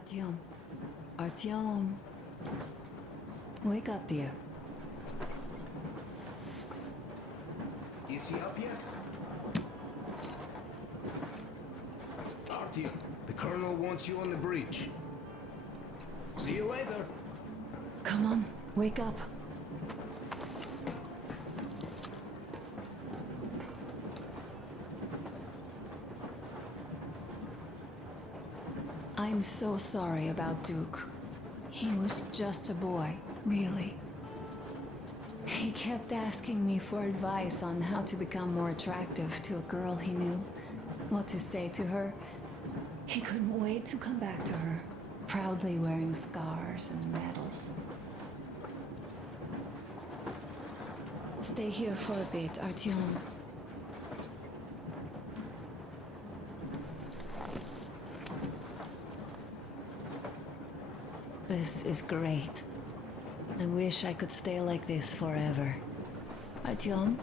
Artyom. Artyom. Wake up, dear. Is he up yet? Artyom, the Colonel wants you on the breach. See you later. Come on, wake up. I'm so sorry about Duke. He was just a boy, really. He kept asking me for advice on how to become more attractive to a girl he knew, what to say to her. He couldn't wait to come back to her, proudly wearing scars and medals. Stay here for a bit, Artyom. This is great. I wish I could stay like this forever. Artyom,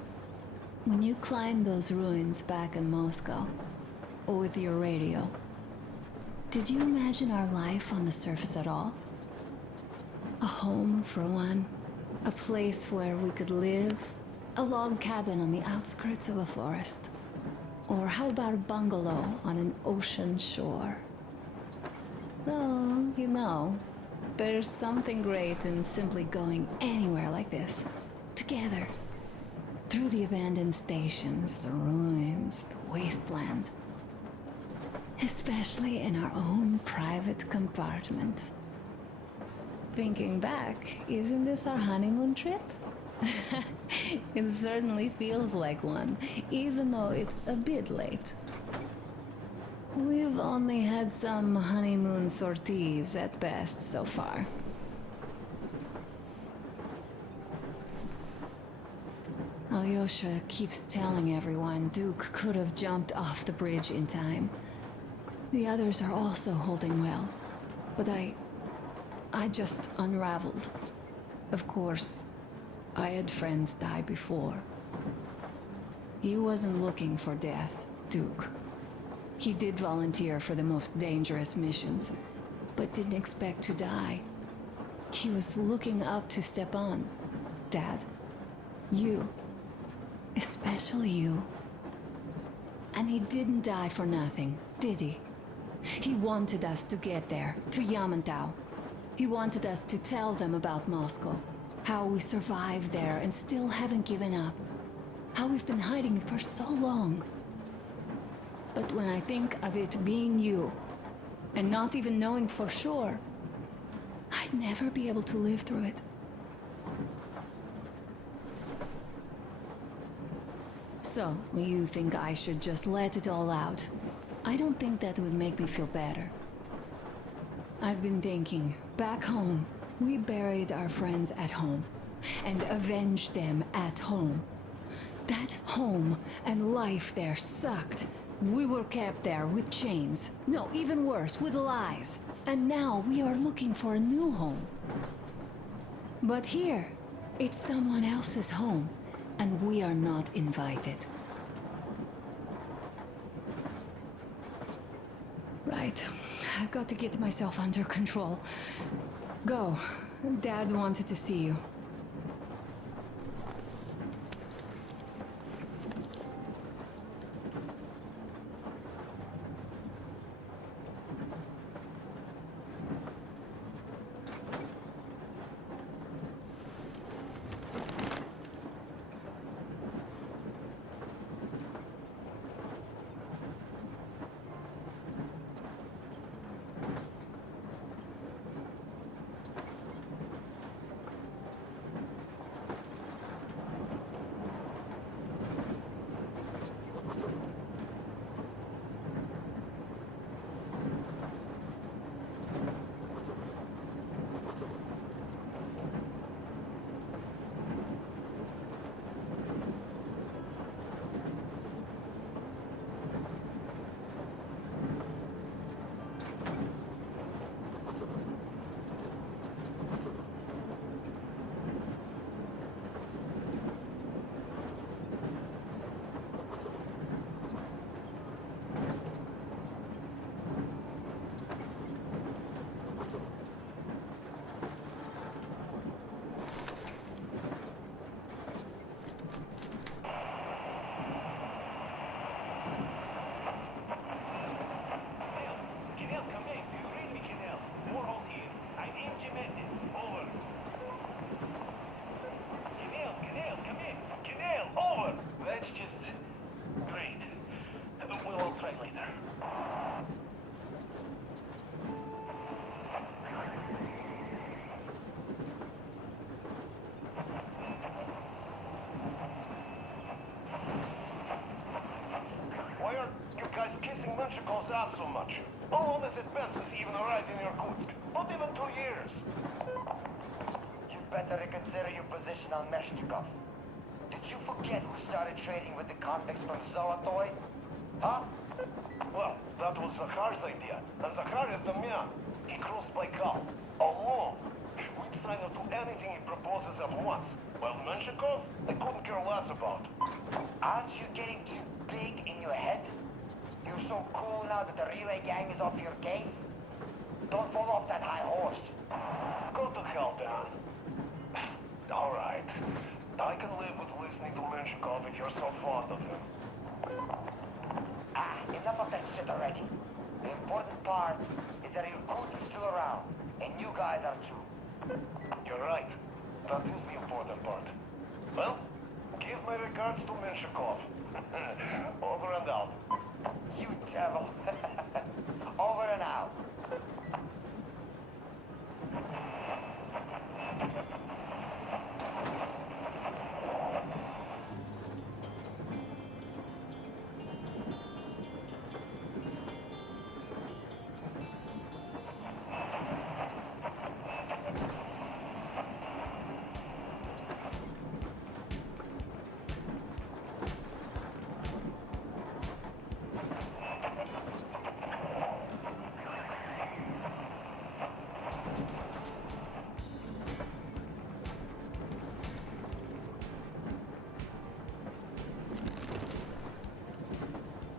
when you climbed those ruins back in Moscow, with your radio, did you imagine our life on the surface at all? A home for one, a place where we could live, a log cabin on the outskirts of a forest. Or how about a bungalow on an ocean shore? Well, you know, there's something great in simply going anywhere like this, together. Through the abandoned stations, the ruins, the wasteland. Especially in our own private compartment. Thinking back, isn't this our honeymoon trip? It certainly feels like one, even though it's a bit late. We've only had some honeymoon sorties at best so far. Alyosha keeps telling everyone Duke could have jumped off the bridge in time. The others are also holding well, but I just unraveled. Of course, I had friends die before. He wasn't looking for death, Duke. He did volunteer for the most dangerous missions, but didn't expect to die. He was looking up to Stepan. Dad. You. Especially you. And he didn't die for nothing, did he? He wanted us to get there, to Yamantau. He wanted us to tell them about Moscow. How we survived there and still haven't given up. How we've been hiding it for so long. But when I think of it being you, and not even knowing for sure, I'd never be able to live through it. So, you think I should just let it all out? I don't think that would make me feel better. I've been thinking, back home, we buried our friends at home, and avenged them at home. That home and life there sucked. We were kept there with chains. No, even worse, with lies. And now we are looking for a new home. But here, it's someone else's home, and we are not invited. Right. I've got to get myself under control. Go. Dad wanted to see you. kissing Menchikov's ass so much? How long has it been since he even arrived in Irkutsk? Not even 2 years. You better reconsider your position on Meshchikov. Did you forget who started trading with the convicts from Zolotoy? Huh? Well, that was Zakhar's idea. And Zakhar is the man. He crossed Baikal. Alone. We'd sign up to anything he proposes at once. While Menshikov, I couldn't care less about. Aren't you getting too big in your head? You're so cool now that the relay gang is off your case? Don't fall off that high horse. Go to hell, Dan. Alright. I can live with listening to Menshikov if you're so fond of him. Enough of that shit already. The important part is that Irkut is still around, and you guys are too. You're right. That is the important part. Well, give my regards to Menshikov. Over and out. You devil. Over and out.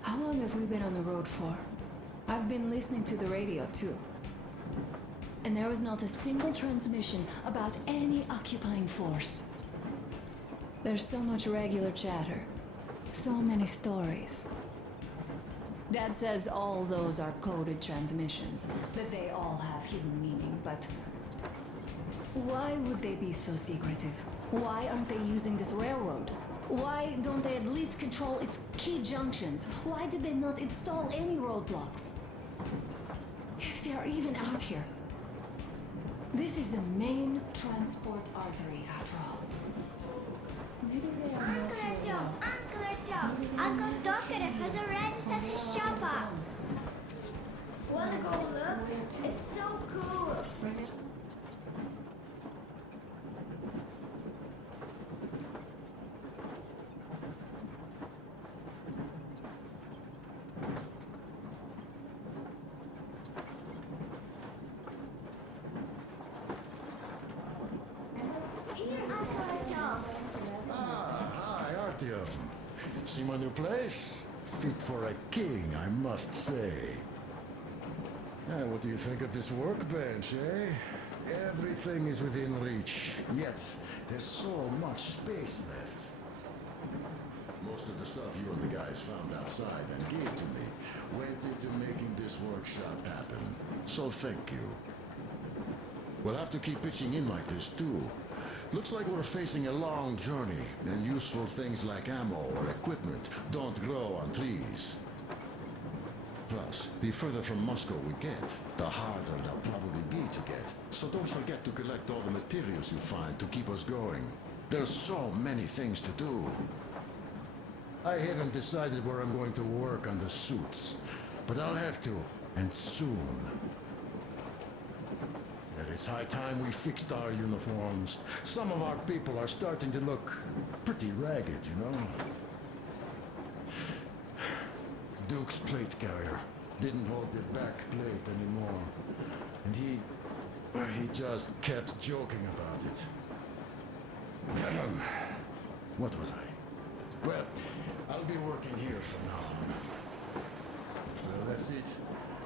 How long have we been on the road for? I've been listening to the radio too. And there was not a single transmission about any occupying force. There's so much regular chatter. So many stories. Dad says all those are coded transmissions, that they all have hidden meaning, but why would they be so secretive? Why aren't they using this railroad? Why don't they at least control its key junctions? Why did they not install any roadblocks? If they are even out here. This is the main transport artery, after all. Maybe they are not here now. Uncle Tokarev has already set his shop up. Wanna go look? It's so cool. Here, Uncle Artyom. Hi, Artyom. See my new place? Fit for a king, I must say. What do you think of this workbench, eh? Everything is within reach, yet there's so much space left. Most of the stuff you and the guys found outside and gave to me went into making this workshop happen. So thank you. We'll have to keep pitching in like this too. Looks like we're facing a long journey, and useful things like ammo or equipment don't grow on trees. Plus, the further from Moscow we get, the harder they'll probably be to get. So don't forget to collect all the materials you find to keep us going. There's so many things to do. I haven't decided where I'm going to work on the suits, but I'll have to, and soon. And it's high time we fixed our uniforms. Some of our people are starting to look pretty ragged, you know? Duke's plate carrier didn't hold the back plate anymore. And he just kept joking about it. What was I? Well, I'll be working here from now on. Well, that's it.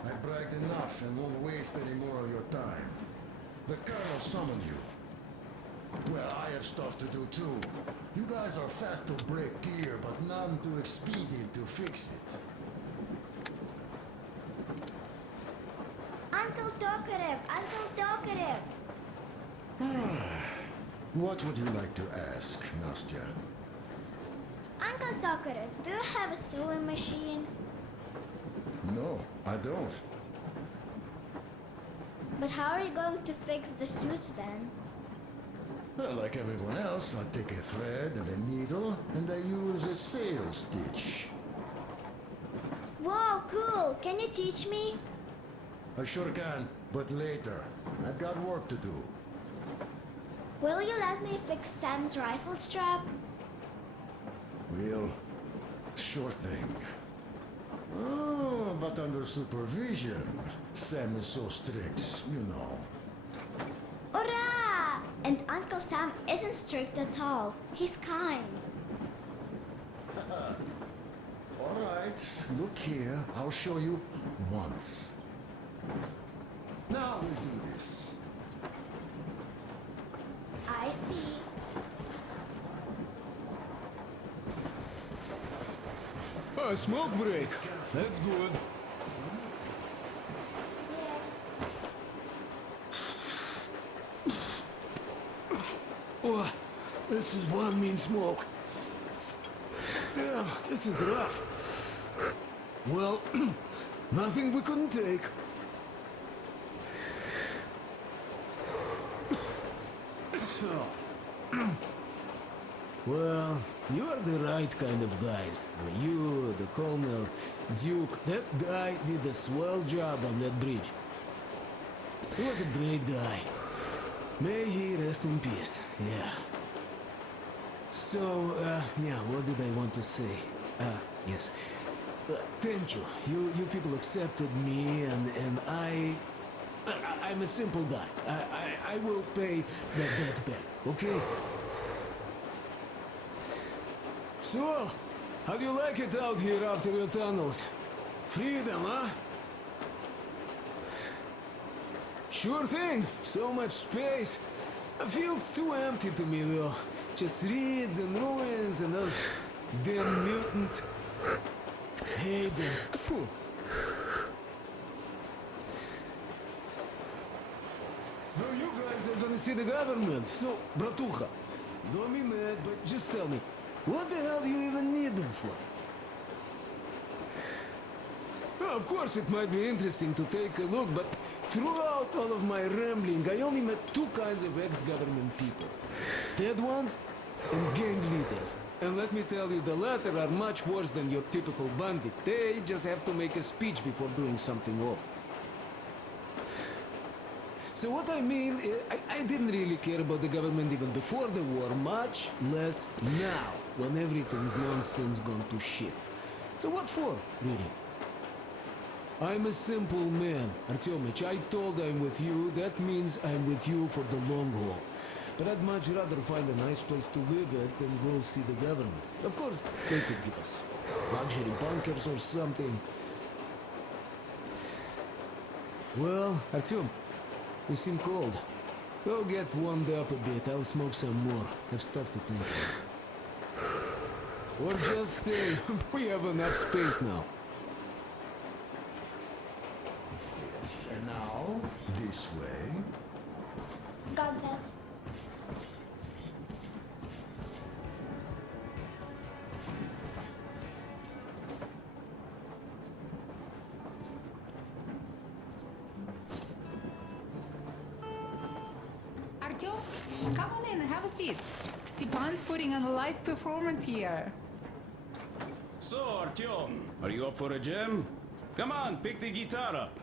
I bragged enough and won't waste any more of your time. The colonel summoned you. Well, I have stuff to do too. You guys are fast to break gear, but none too expedient to fix it. Uncle Tokarev, Uncle Tokarev. What would you like to ask, Nastya? Uncle Tokarev, do you have a sewing machine? No, I don't. But how are you going to fix the suits then? Well, like everyone else, I take a thread and a needle, and I use a sail stitch. Whoa, cool. Can you teach me? I sure can, but later. I've got work to do. Will you let me fix Sam's rifle strap? Well, sure thing. Oh, but under supervision. Sam is so strict, you know. Hurrah! And Uncle Sam isn't strict at all. He's kind. All right, look here. I'll show you once. Now we do this. I see. A smoke break. That's good. Yes. Oh, this is one mean smoke. Damn, this is rough. Well, nothing we couldn't take. Well, you are the right kind of guys. I mean, you, the Colonel, Duke, that guy did a swell job on that bridge. He was a great guy. May he rest in peace, yeah. So, yeah, what did I want to say? Yes. Thank you. You people accepted me, and I'm a simple guy. I will pay that debt back, okay? So, how do you like it out here after your tunnels? Freedom, huh? Sure thing. So much space. It feels too empty to me, though. Just reeds and ruins and those damn mutants. Hate them. Phew. No, you guys are gonna see the government. So, bratucha, don't be mad, but just tell me, what the hell do you even need them for? Well, of course, it might be interesting to take a look, but throughout all of my rambling, I only met two kinds of ex-government people. Dead ones and gang leaders. And let me tell you, the latter are much worse than your typical bandit. They just have to make a speech before doing something awful. So what I mean, I didn't really care about the government even before the war, much less now, when everything's long since gone to shit. So what for, really? I'm a simple man, Artyomich. I told I'm with you, that means I'm with you for the long haul. But I'd much rather find a nice place to live at than go see the government. Of course, they could give us luxury bunkers or something. Well, Artyom, you seem cold. Go get warmed up a bit, I'll smoke some more. Have stuff to think about. Or just stay. We have enough space now. And now, this way. Got that. Artyom, come on in, have a seat. Stepan's putting on a live performance here. So, Artyom, are you up for a jam? Come on, pick the guitar up.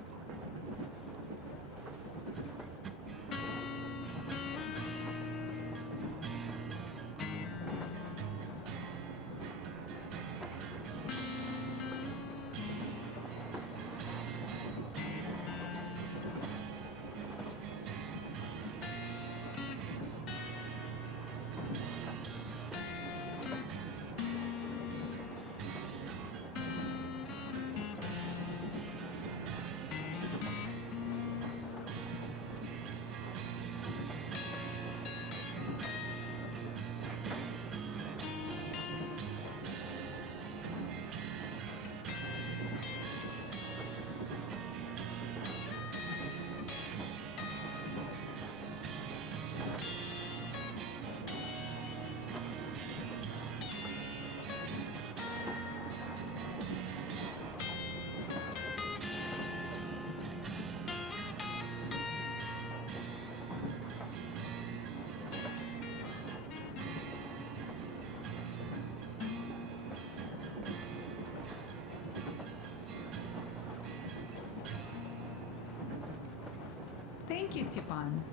Thank you, Stepan.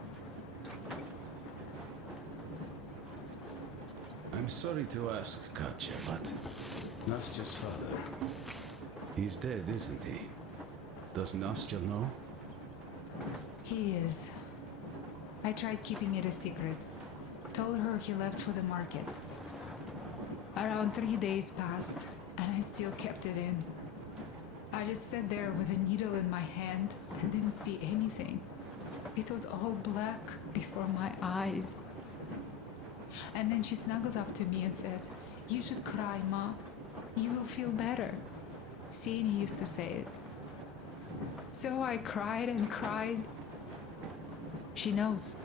I'm sorry to ask, Katya, but Nastya's father, he's dead, isn't he? Does Nastya know? He is. I tried keeping it a secret. Told her he left for the market. Around 3 days passed, and I still kept it in. I just sat there with a needle in my hand and didn't see anything. It was all black before my eyes. And then she snuggles up to me and says, "You should cry, Ma. You will feel better." Sieni used to say it. So I cried and cried. She knows.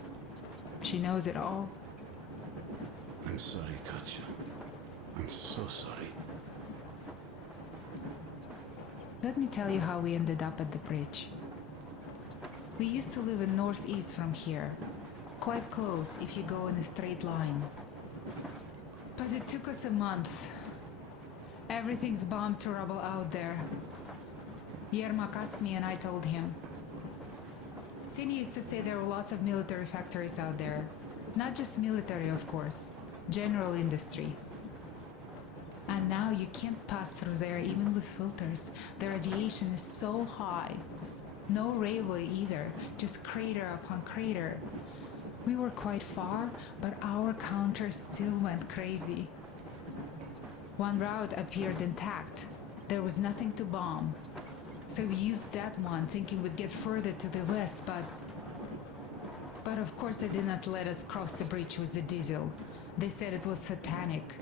She knows it all. I'm sorry, Katya. I'm so sorry. Let me tell you how we ended up at the bridge. We used to live in northeast from here. Quite close if you go in a straight line. But it took us a month. Everything's bombed to rubble out there. Yermak asked me and I told him. Sieni used to say there were lots of military factories out there. Not just military, of course. General industry. And now you can't pass through there even with filters. The radiation is so high. No railway either, just crater upon crater. We were quite far, but our counter still went crazy. One route appeared intact. There was nothing to bomb. So we used that one, thinking we'd get further to the west, but of course they did not let us cross the bridge with the diesel. They said it was satanic.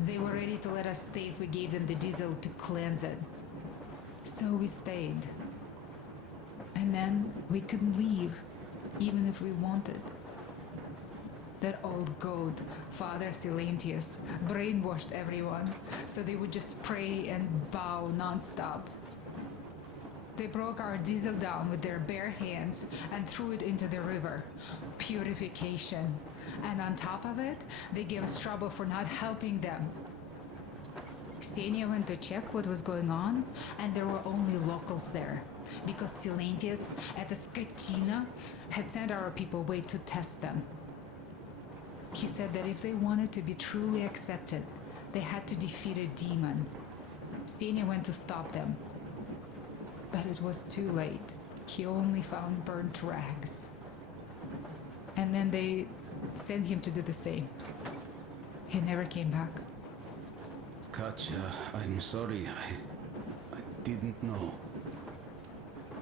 They were ready to let us stay if we gave them the diesel to cleanse it. So we stayed. And then we couldn't leave, even if we wanted. That old goat, Father Silentius, brainwashed everyone, so they would just pray and bow non-stop. They broke our diesel down with their bare hands and threw it into the river. Purification. And on top of it, they gave us trouble for not helping them. Ksenia went to check what was going on, and there were only locals there, because Silentius at the Skatina had sent our people away to test them. He said that if they wanted to be truly accepted, they had to defeat a demon. Ksenia went to stop them. But it was too late. He only found burnt rags. And then they sent him to do the same. He never came back. Katya, I'm sorry. I didn't know.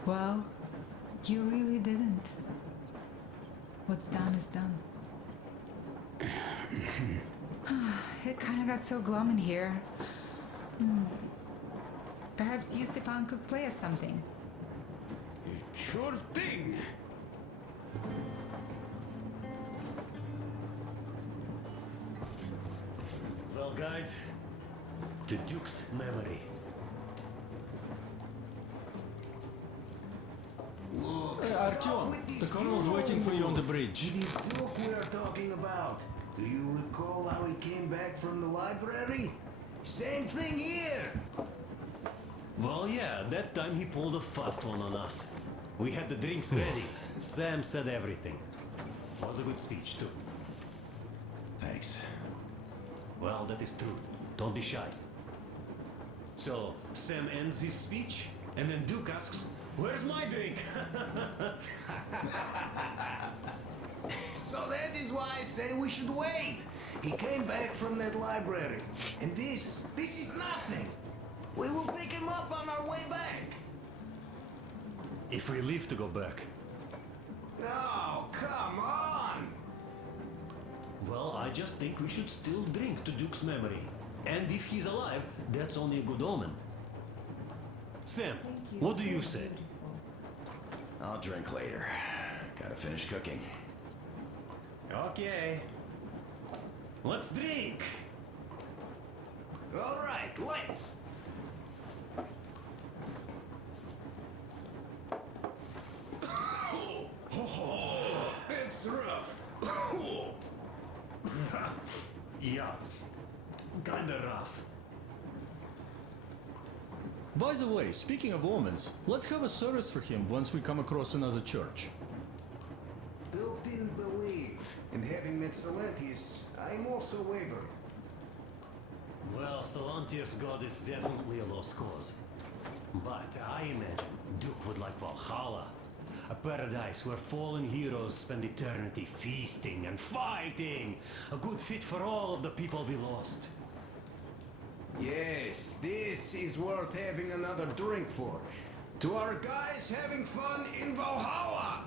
Well, you really didn't. What's done is done. It kind of got so glum in here. Perhaps you, Stepan, could play us something. Sure thing. Well, guys, to Duke's memory. Look, Artyom, stop with these the colonel's waiting for you on the bridge. It is Duke we are talking about. Do you recall how he came back from the library? Same thing here. Well, yeah, that time he pulled a fast one on us. We had the drinks ready. Sam said everything. Was a good speech, too. Thanks. Well, that is true. Don't be shy. So, Sam ends his speech, and then Duke asks, "Where's my drink?" So that is why I say we should wait. He came back from that library. And this is nothing. We will pick him up on our way back. If we leave to go back. Oh, come on. Well, I just think we should still drink to Duke's memory. And if he's alive, that's only a good omen. Sam, what do you say? I'll drink later. Gotta finish cooking. Okay. Let's drink! All right, let's. It's rough. Yeah, kinda rough. By the way, speaking of omens, let's have a service for him once we come across another church. didn't believe, and having met Salantius, I'm also wavering. Well, Salantius' god is definitely a lost cause. But I imagine Duke would like Valhalla. A paradise where fallen heroes spend eternity feasting and fighting. A good fit for all of the people we lost. Yes, this is worth having another drink for. To our guys having fun in Valhalla!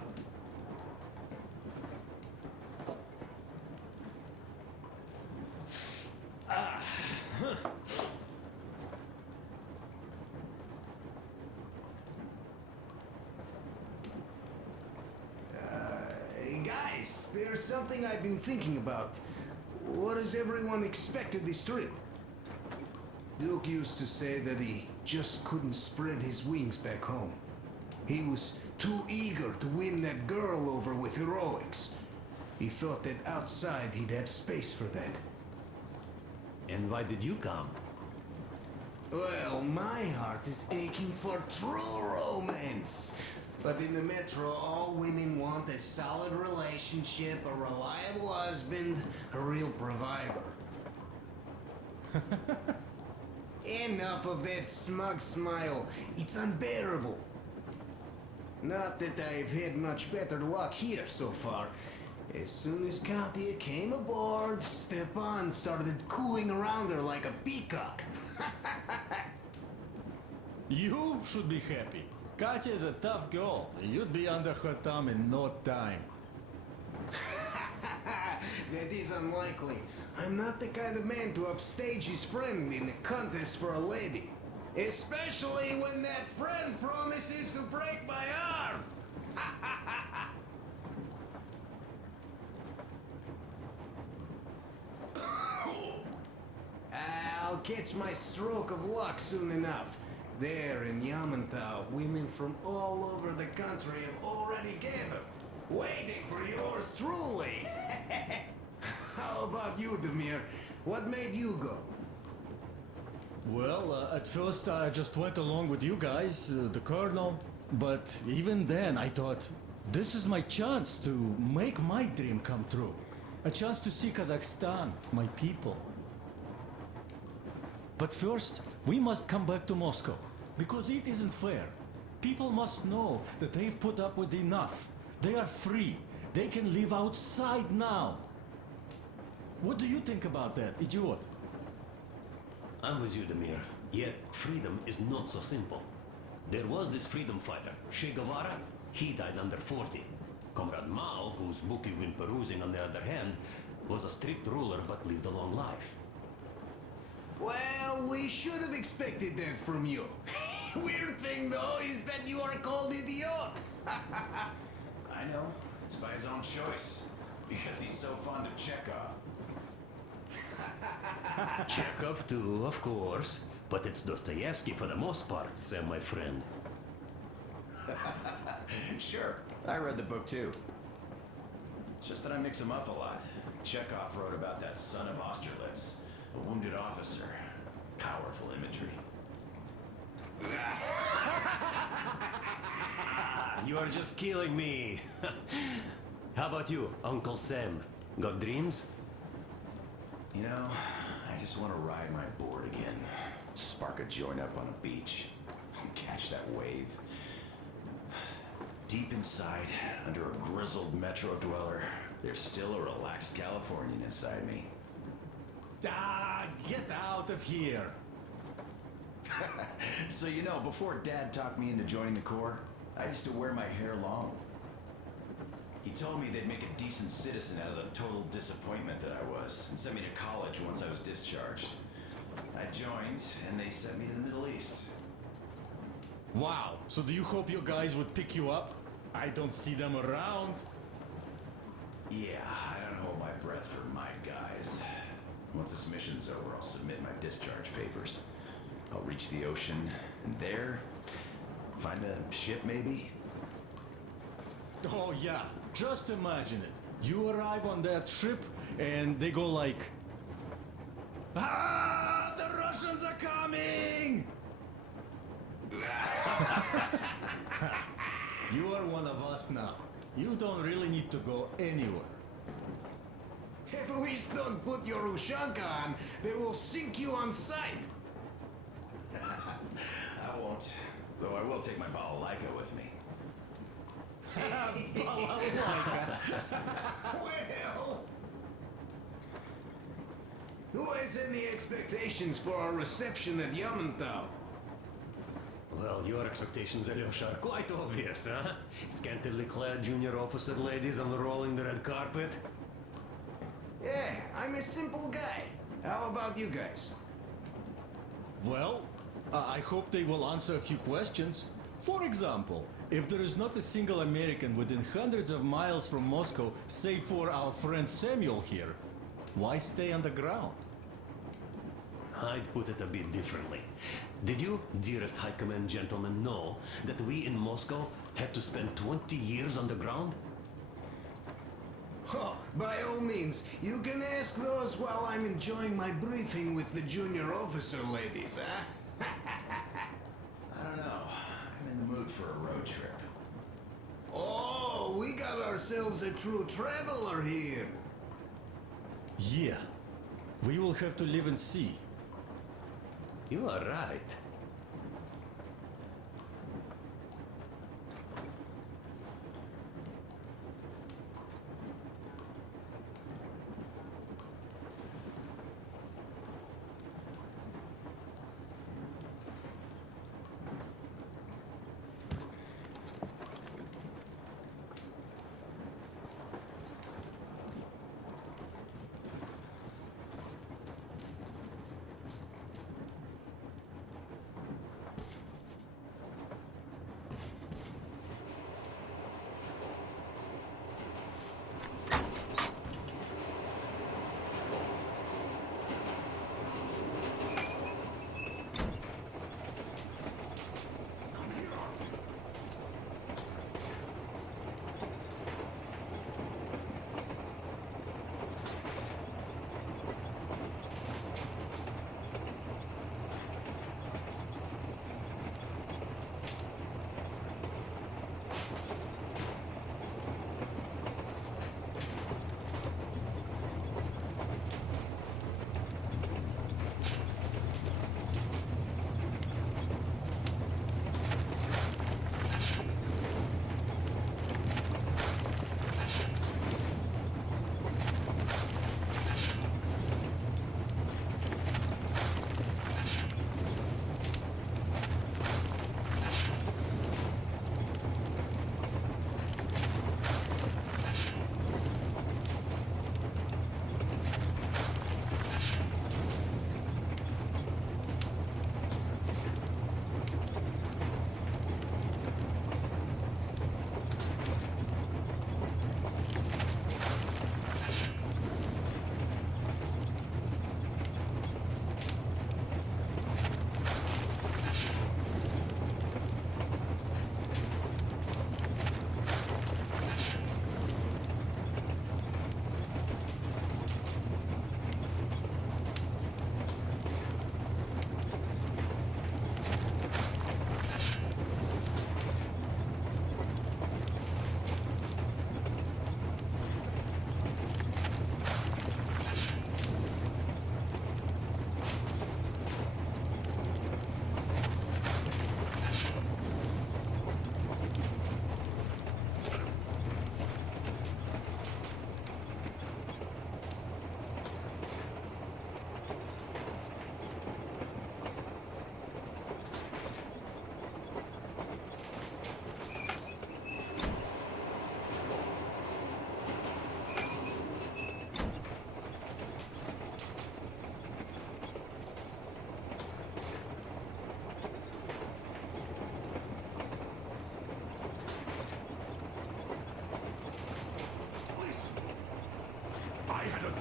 Hey guys, there's something I've been thinking about. What does everyone expect of this trip? Duke used to say that he just couldn't spread his wings back home. He was too eager to win that girl over with heroics. He thought that outside he'd have space for that. And why did you come? Well, my heart is aching for true romance. But in the metro, all women want a solid relationship, a reliable husband, a real provider. Enough of that smug smile. It's unbearable. Not that I've had much better luck here so far. As soon as Katya came aboard, Stepan started cooing around her like a peacock. You should be happy. Katya is a tough girl. You'd be under her thumb in no time. That is unlikely. I'm not the kind of man to upstage his friend in a contest for a lady. Especially when that friend promises to break my arm. I'll catch my stroke of luck soon enough. There in Yamantau, women from all over the country have already gathered, waiting for yours truly. How about you, Demir? What made you go? Well, at first I just went along with you guys, the Colonel. But even then I thought, this is my chance to make my dream come true. A chance to see Kazakhstan, my people. But first, we must come back to Moscow, because it isn't fair. People must know that they've put up with enough. They are free. They can live outside now. What do you think about that, idiot? I'm with you, Demir. Yet, freedom is not so simple. There was this freedom fighter, Che Guevara. He died under 40. Comrade Mao, whose book you've been perusing on the other hand, was a strict ruler but lived a long life. Well, we should have expected that from you. Weird thing, though, is that you are called idiot. I know. It's by his own choice. Because he's so fond of Chekhov. Chekhov too, of course. But it's Dostoevsky for the most part, Sam, my friend. Sure. I read the book too. It's just that I mix them up a lot. Chekhov wrote about that son of Austerlitz, a wounded officer. Powerful imagery. You are just killing me. How about you, Uncle Sam? Got dreams? You know, I just want to ride my board again. Spark a joint up on a beach. Catch that wave. Deep inside, under a grizzled metro dweller, there's still a relaxed Californian inside me. Ah, get out of here! So you know, before Dad talked me into joining the Corps, I used to wear my hair long. He told me they'd make a decent citizen out of the total disappointment that I was, and sent me to college once I was discharged. I joined, and they sent me to the Middle East. Wow, so do you hope your guys would pick you up? I don't see them around. Yeah, I don't hold my breath for my guys. Once this mission's over, I'll submit my discharge papers. I'll reach the ocean, and there, find a ship maybe? Oh yeah, just imagine it. You arrive on that ship, and they go like... Ah, the Russians are coming! You are one of us now. You don't really need to go anywhere. At least don't put your Ushanka on. They will sink you on sight. I won't. Though I will take my balalaika with me. Well, who has any expectations for our reception at Yamantau? Well, your expectations, Alyosha, are quite obvious, huh? Scantily clad junior officer ladies unrolling the red carpet. Yeah, I'm a simple guy. How about you guys? Well, I hope they will answer a few questions. For example, if there is not a single American within hundreds of miles from Moscow, save for our friend Samuel here, why stay underground? I'd put it a bit differently. Did you, dearest High Command gentlemen, know that we in Moscow had to spend 20 years underground? Oh, by all means, you can ask those while I'm enjoying my briefing with the junior officer ladies, huh? I don't know. I'm in the mood for a road trip. Oh, we got ourselves a true traveler here. Yeah, we will have to live and see. You are right.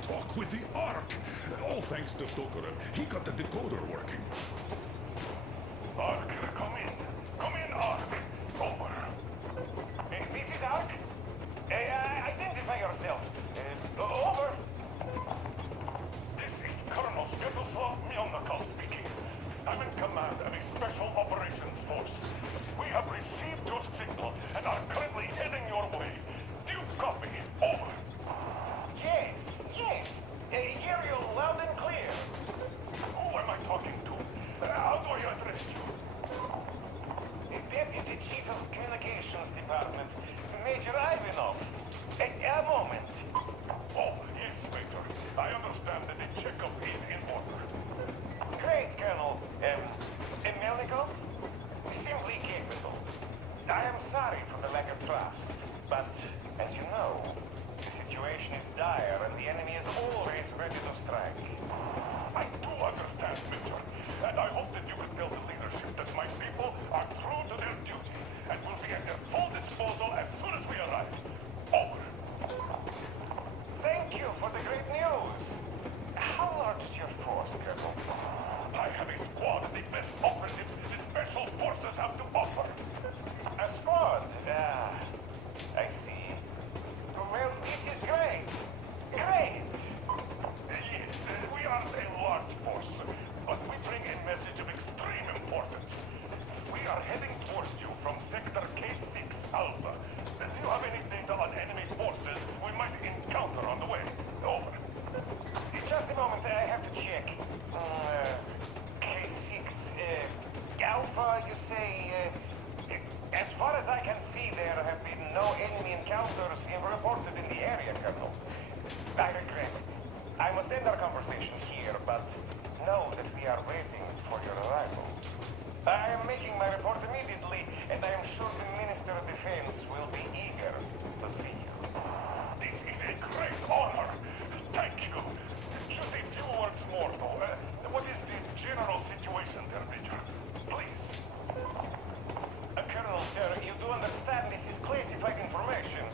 talk with the Ark. All thanks to Tokarev. He got the decoder working. Ark, come in. Come in, Ark. Over. This is Ark. Identify yourself. Over. This is Colonel Sviatoslav Melnikov speaking. I'm in command of a special operations force. We have received your signal and are currently heading your way. you say, as far as I can see, there have been no enemy encounters reported in the area, Colonel. I regret. I must end our conversation here, but know that we are waiting for your arrival. I am making my report immediately, and I am sure the Minister of Defense will be eager to see you. This is a great honor. Thank you. Just a few words more, though. What is the general situation there, Major? Please. Colonel, sir, you do understand this is classified information.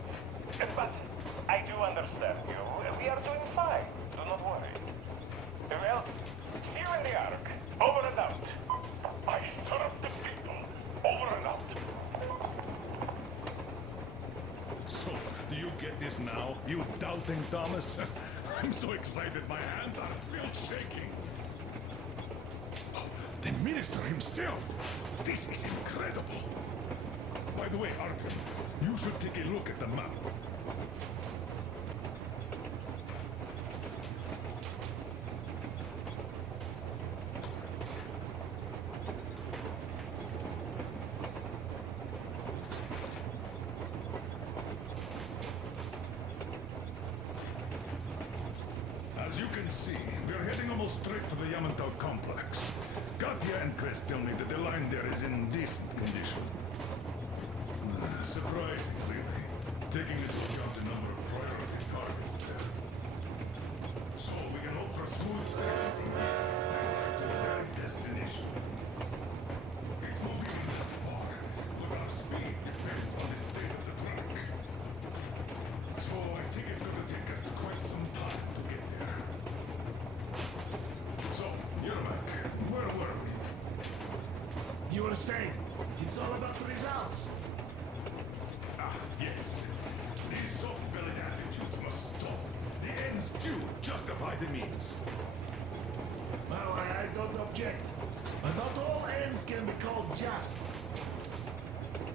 But I do understand you. We are doing fine. Do not worry. Well, see you in the Ark. Over and out. I serve the people. Over and out. So, do you get this now, you doubting Thomas? I'm so excited, my hands are still shaking. The Minister himself! This is incredible! By the way, Artyom, you should take a look at the map. As you can see, we're heading almost straight for the Yamantau complex. Katya and Chris tell me that the line there is in decent condition. Surprising, really, taking into account the number of priority targets there. So we can hope for smooth sailing from here back to the very destination. It's moving that far, but our speed depends on the state of the track. So I think it's going to take us quite some time to get there. So, you're back. Where were we? You were saying, it's all about the results. Yes. These soft-bellied attitudes must stop. The ends do justify the means. Well, I don't object. But not all ends can be called just.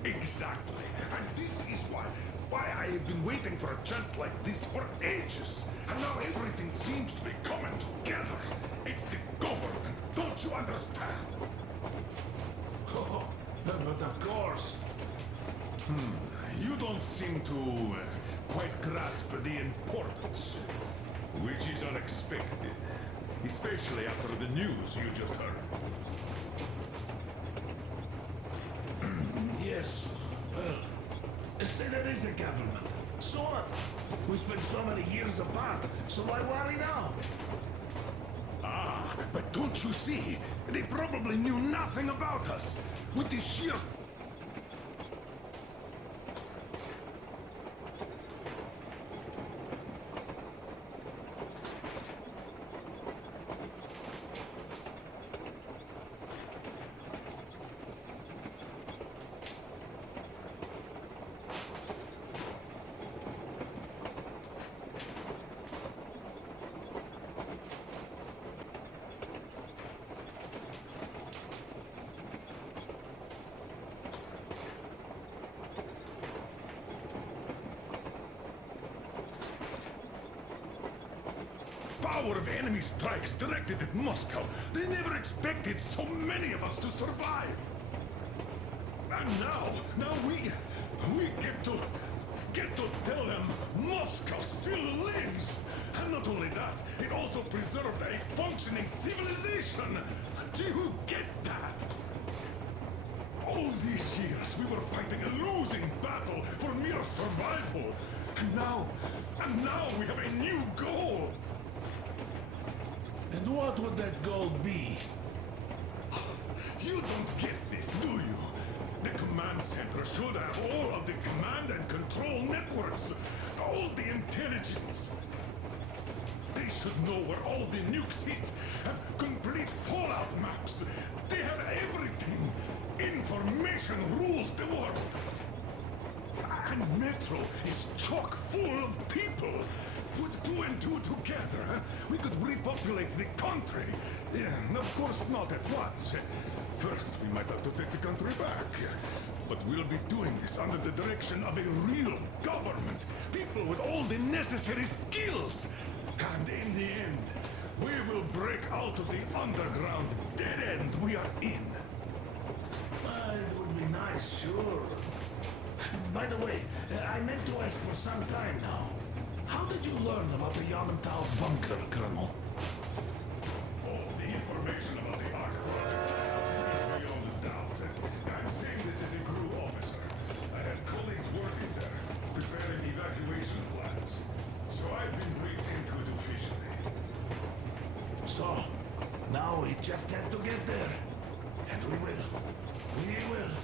Exactly. And this is why I have been waiting for a chance like this for ages. And now everything seems to be coming together. It's the government. Don't you understand? Oh, but of course. You don't seem to quite grasp the importance, which is unexpected, especially after the news you just heard. Yes. Well, say there is a government. So what? We spent so many years apart, so why worry now? Ah, but don't you see? They probably knew nothing about us. With the sheer power of enemy strikes directed at Moscow. They never expected so many of us to survive. And now we get to tell them Moscow still lives. And not only that, it also preserved a functioning civilization. Do you get that? All these years we were fighting a losing battle for mere survival. And now we have a new goal. And what would that goal be? You don't get this, do you? The command center should have all of the command and control networks, all the intelligence. They should know where all the nukes hit, have complete fallout maps. They have everything. Information rules the world. And Metro is chock full of people. Put two and two together, huh? We could repopulate the country. Yeah, of course not at once. First, we might have to take the country back. But we'll be doing this under the direction of a real government. People with all the necessary skills. And in the end, we will break out of the underground dead end we are in. It would be nice, sure. By the way, I meant to ask for some time now. How did you learn about the Yamantau bunker, Colonel? Oh, the information about the Ark is beyond a doubt. I'm saying this as a crew officer. I had colleagues working there, preparing evacuation plans. So I've been briefed into it officially. So, now we just have to get there. And we will. We will.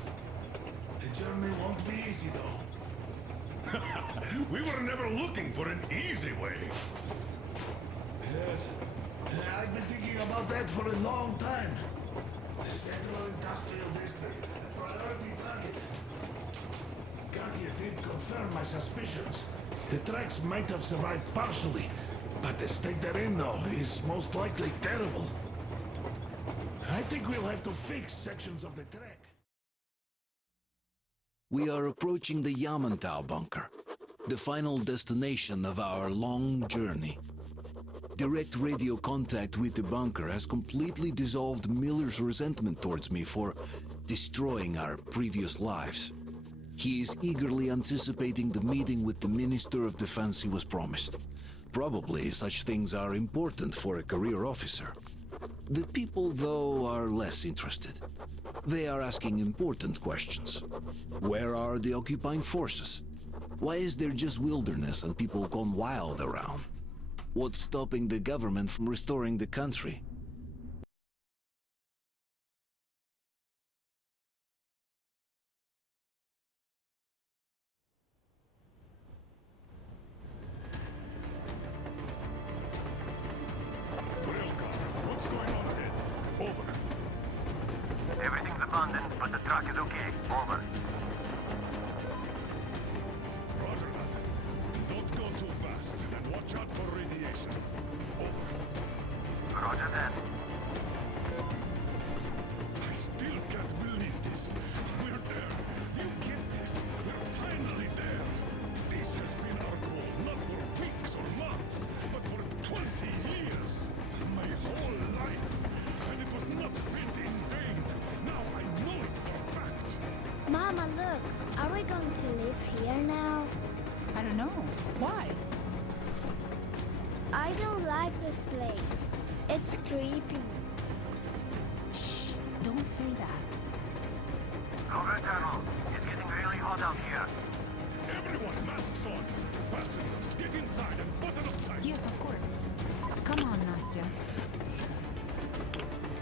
The journey won't be easy, though. We were never looking for an easy way. Yes. I've been thinking about that for a long time. The Central Industrial District, a priority target. Katya did confirm my suspicions. The tracks might have survived partially, but the state they're in, though, is most likely terrible. I think we'll have to fix sections of the track. We are approaching the Yamantau bunker, the final destination of our long journey. Direct radio contact with the bunker has completely dissolved Miller's resentment towards me for destroying our previous lives. He is eagerly anticipating the meeting with the Minister of Defense he was promised. Probably such things are important for a career officer. The people, though, are less interested. They are asking important questions. Where are the occupying forces? Why is there just wilderness and people gone wild around? What's stopping the government from restoring the country? What's going on ahead? Over. Everything's abandoned, but the truck is okay. Over. Roger that. Don't go too fast, and watch out for radiation. Over. Roger that. I still can't believe this. We're there. Do you get this? We're finally there. This has been our goal, not for weeks or months, but for 20 years. My whole life. And it was not spent in vain. Now I know it for a fact. Mama, look. Are we going to live here now? I don't know. Why? I don't like this place. It's creepy. Shh. Don't say that. Over, Colonel. It's getting really hot out here. Everyone, masks on. Passengers, get inside and button up tight. Yes, of course. Come on, Nastya.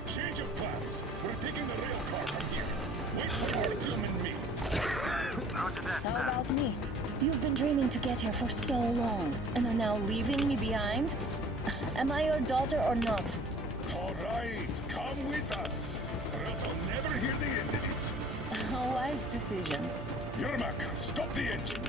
Change of plans. We're taking the rail car from here. Wait for Artyom and me. Roger that, How sir. about me? You've been dreaming to get here for so long, and are now leaving me behind? Am I your daughter or not? All right, come with us. Or else I'll never hear the end of it. A wise decision. Yermak, stop the engine.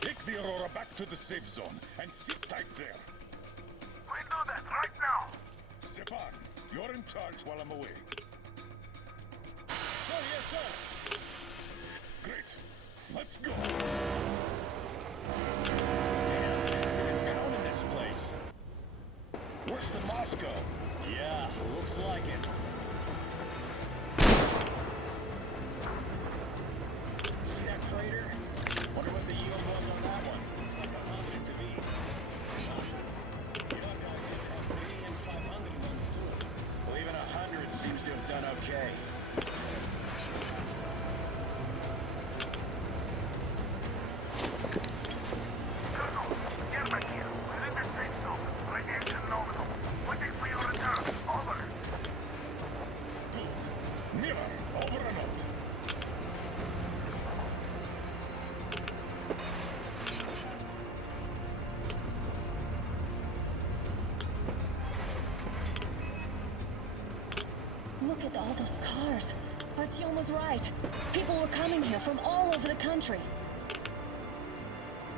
Take the Aurora back to the safe zone and sit tight there. We do that right now. Stepan, you're in charge while I'm away. Sir, yes, sir. Great. Let's go. Yeah, down in this place. Worse than Moscow. Yeah, looks like it. See that crater? Wonder what the yield was on that one. It's like 100 to be. You know, guys used to have 3 and 500 ones too. Well, even 100 seems to have done okay. Colonel, get back here. We're in the safe zone. Radiation nominal. Waiting for your return. Over. Good. Miller, over and out. Look at all those cars. Artyom was right. People were coming here from all over the country.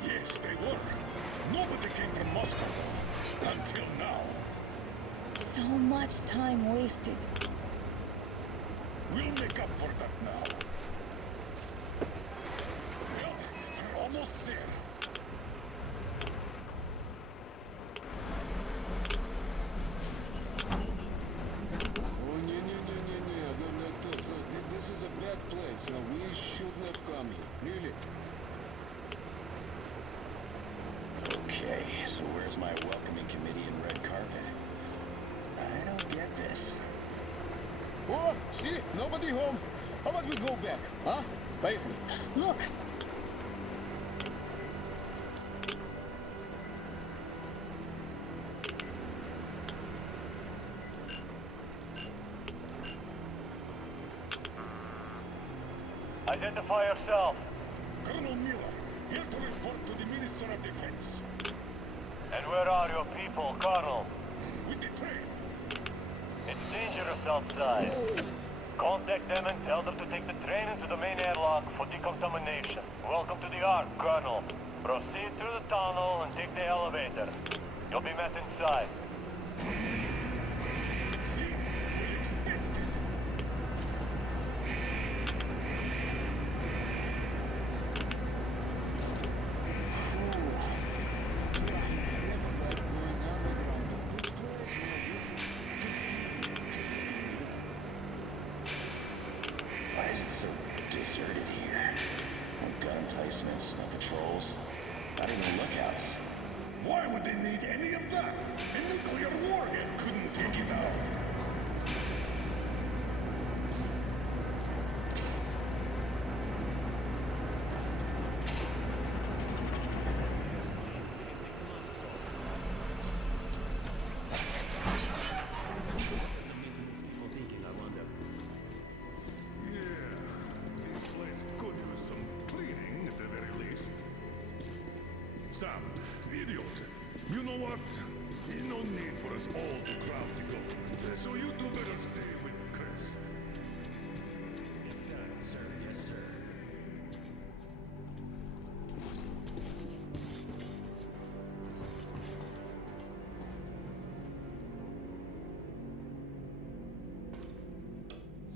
Yes, they were. Nobody came from Moscow. Until now. So much time wasted. We'll make up for that now. Well, we're almost there. Oh, no. This is a bad place. We should not come here. Really? Okay, so where's my welcoming committee and red carpet? I don't get this. Oh, see? Nobody home. How about we go back, huh? Поехали. Look! Identify yourself. Colonel Miller, here to report to the Minister of Defense. And where are your people, Colonel? With the train. It's dangerous outside. Contact them and tell them to take the train into the main airlock for decontamination. Welcome to the Ark, Colonel. Proceed through the tunnel and take the elevator. You'll be met inside. See? We expected. Why is it so deserted here? No gun emplacements, no patrols, not even lookouts. Why would they need any of that? A nuclear warhead couldn't take it out. This place could use some cleaning at the very least. Sam, idiot, you know what? No need for us all to crowd the government, so you two better stay with Crest. Yes, sir. Yes, sir.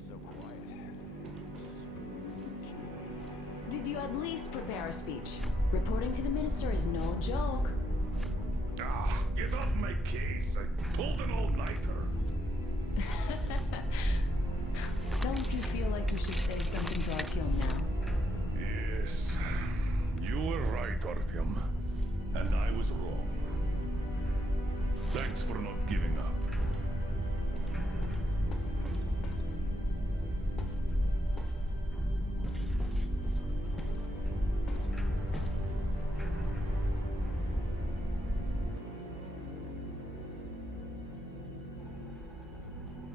So quiet. Did you at least prepare a speech? Reporting to the minister is no joke. Ah, get off my case. I pulled an all-nighter. Don't you feel like you should say something to Artyom now? Yes, you were right, Artyom. And I was wrong. Thanks for not giving up.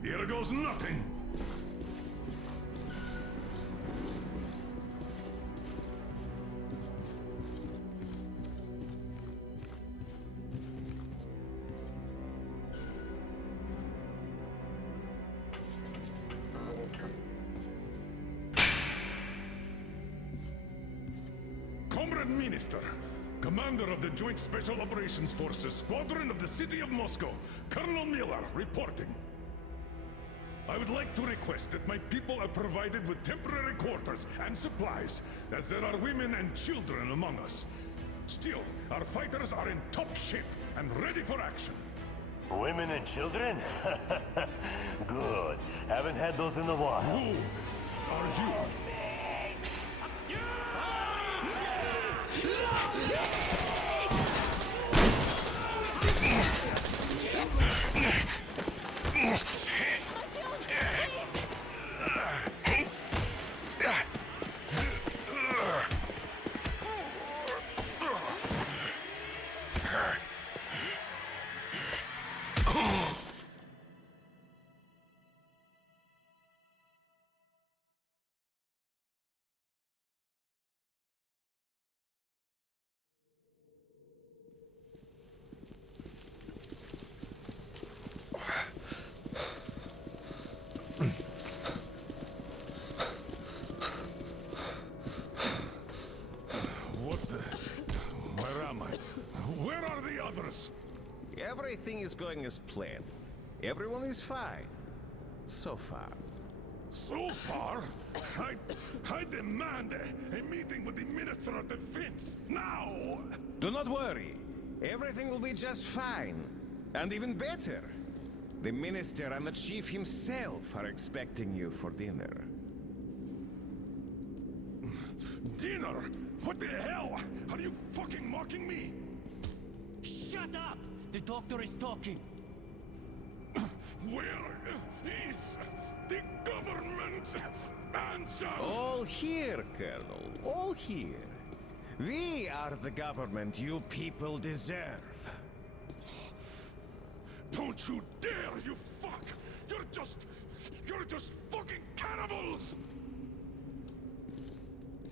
Here goes nothing! Comrade Minister, Commander of the Joint Special Operations Forces Squadron of the City of Moscow, Colonel Miller, reporting. I would like to request that my people are provided with temporary quarters and supplies, as there are women and children among us. Still, our fighters are in top shape and ready for action. Women and children? Good. Haven't had those in a while. Who are you? orders? Everything is going as planned. Everyone is fine. So far. So far, I demand a meeting with the Minister of Defense, now! Do not worry. Everything will be just fine. And even better. The Minister and the Chief himself are expecting you for dinner. Dinner? What the hell? Are you fucking mocking me? Shut up! The doctor is talking. Where is the government answer? All here, Colonel. All here. We are the government you people deserve. Don't you dare, you fuck! You're just fucking cannibals!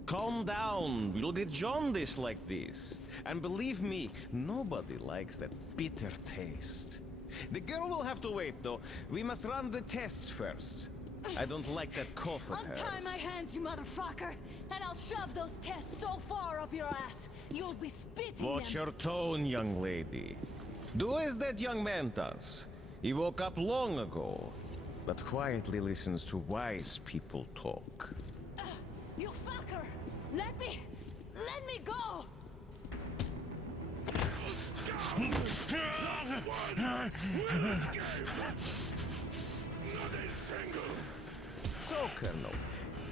Calm down. Bloody jaundice like this. And believe me, nobody likes that bitter taste. The girl will have to wait, though. We must run the tests first. I don't like that cough of hers. Untie my hands, you motherfucker, and I'll shove those tests so far up your ass, you'll be spitting Watch them. your tone, young lady. Do as that young man does. He woke up long ago, but quietly listens to wise people talk. You fucker! Let me go! So, Colonel,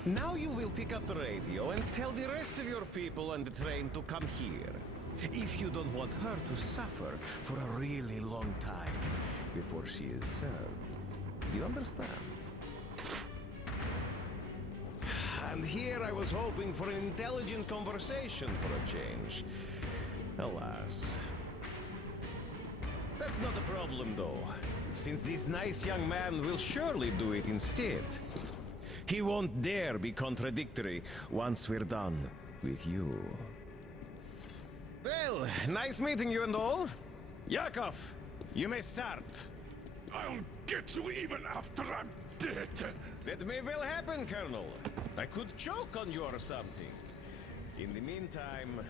now you will pick up the radio and tell the rest of your people on the train to come here. If you don't want her to suffer for a really long time before she is served. You understand? And here I was hoping for an intelligent conversation for a change. Alas. That's not a problem, though, since this nice young man will surely do it instead. He won't dare be contradictory once we're done with you. Well, nice meeting you and all. Yakov, you may start. I'll get you even after I'm dead. That may well happen, Colonel. I could choke on you or something. In the meantime,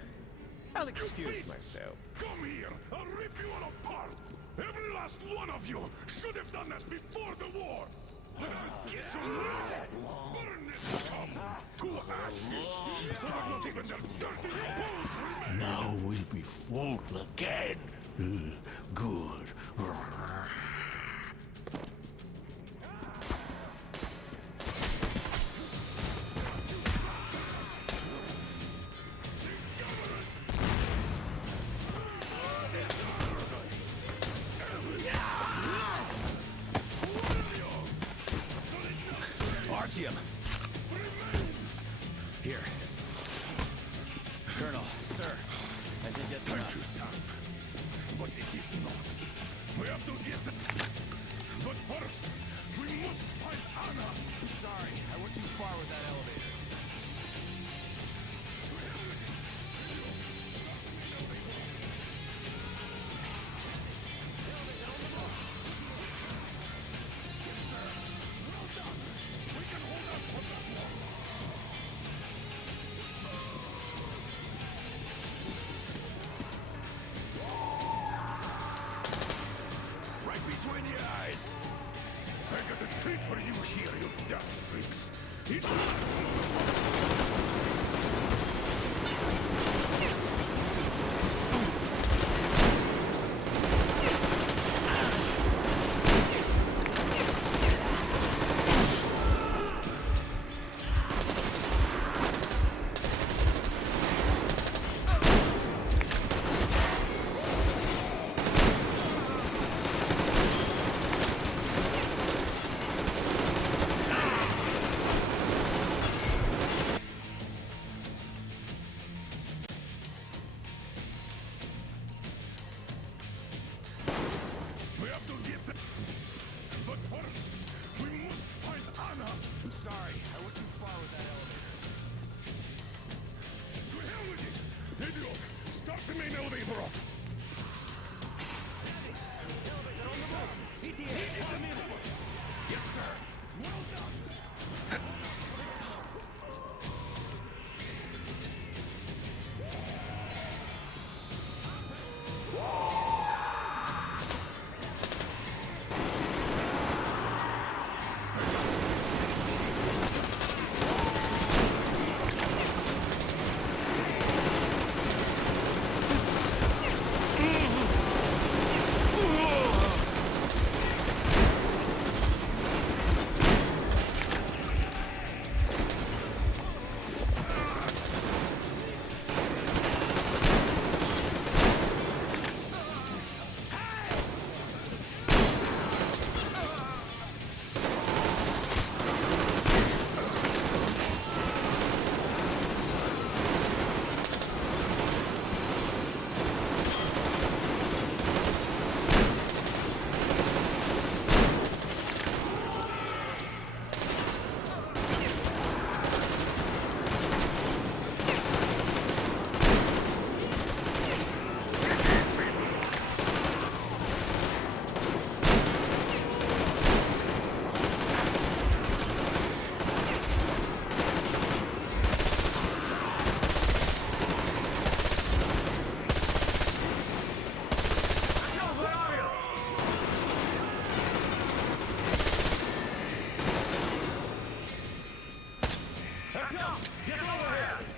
I'll excuse myself. Come here! I'll rip you all apart! Every last one of you should have done that before the war! Get you now! Burn this town to ashes! So that not even their dirty foes remain! Now we'll be full again. Good. Artyom! Here. Colonel, sir, I think that's Thank enough. you, son. But it is not. We have to get the... But first, we must find Anna! Sorry, I went too far with that elevator. Right between the eyes! I got a treat for you here, you damn freaks! Eat We have to get the... But first, we must find Anna! I'm sorry, I went too far with that elevator. To hell with it! Idiot! Start the main elevator up! Elevator on the roof! ETA, come in! Yes, sir! Well done! Get over here!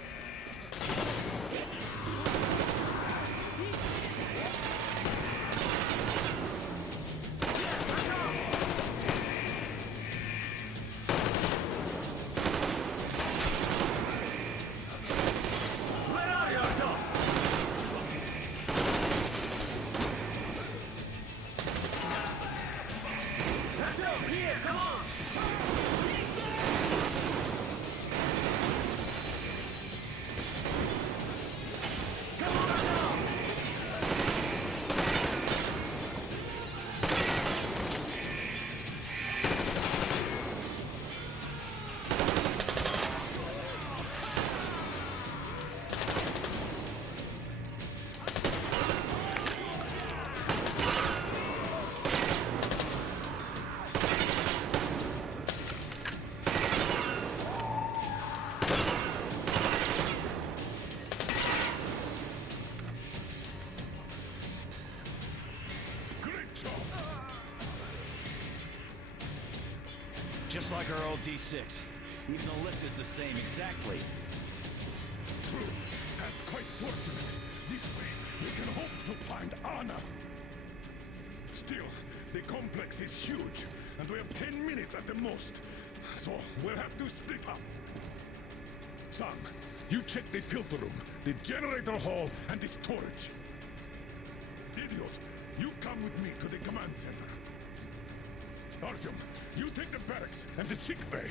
Just like our old D6. Even the lift is the same, exactly. True, and quite fortunate. This way, we can hope to find Anna. Still, the complex is huge, and we have 10 minutes at the most. So, we'll have to split up. Sam, you check the filter room, the generator hall, and the storage. Idiot, you come with me to the command center. Artyom, you take the barracks and the sick bay.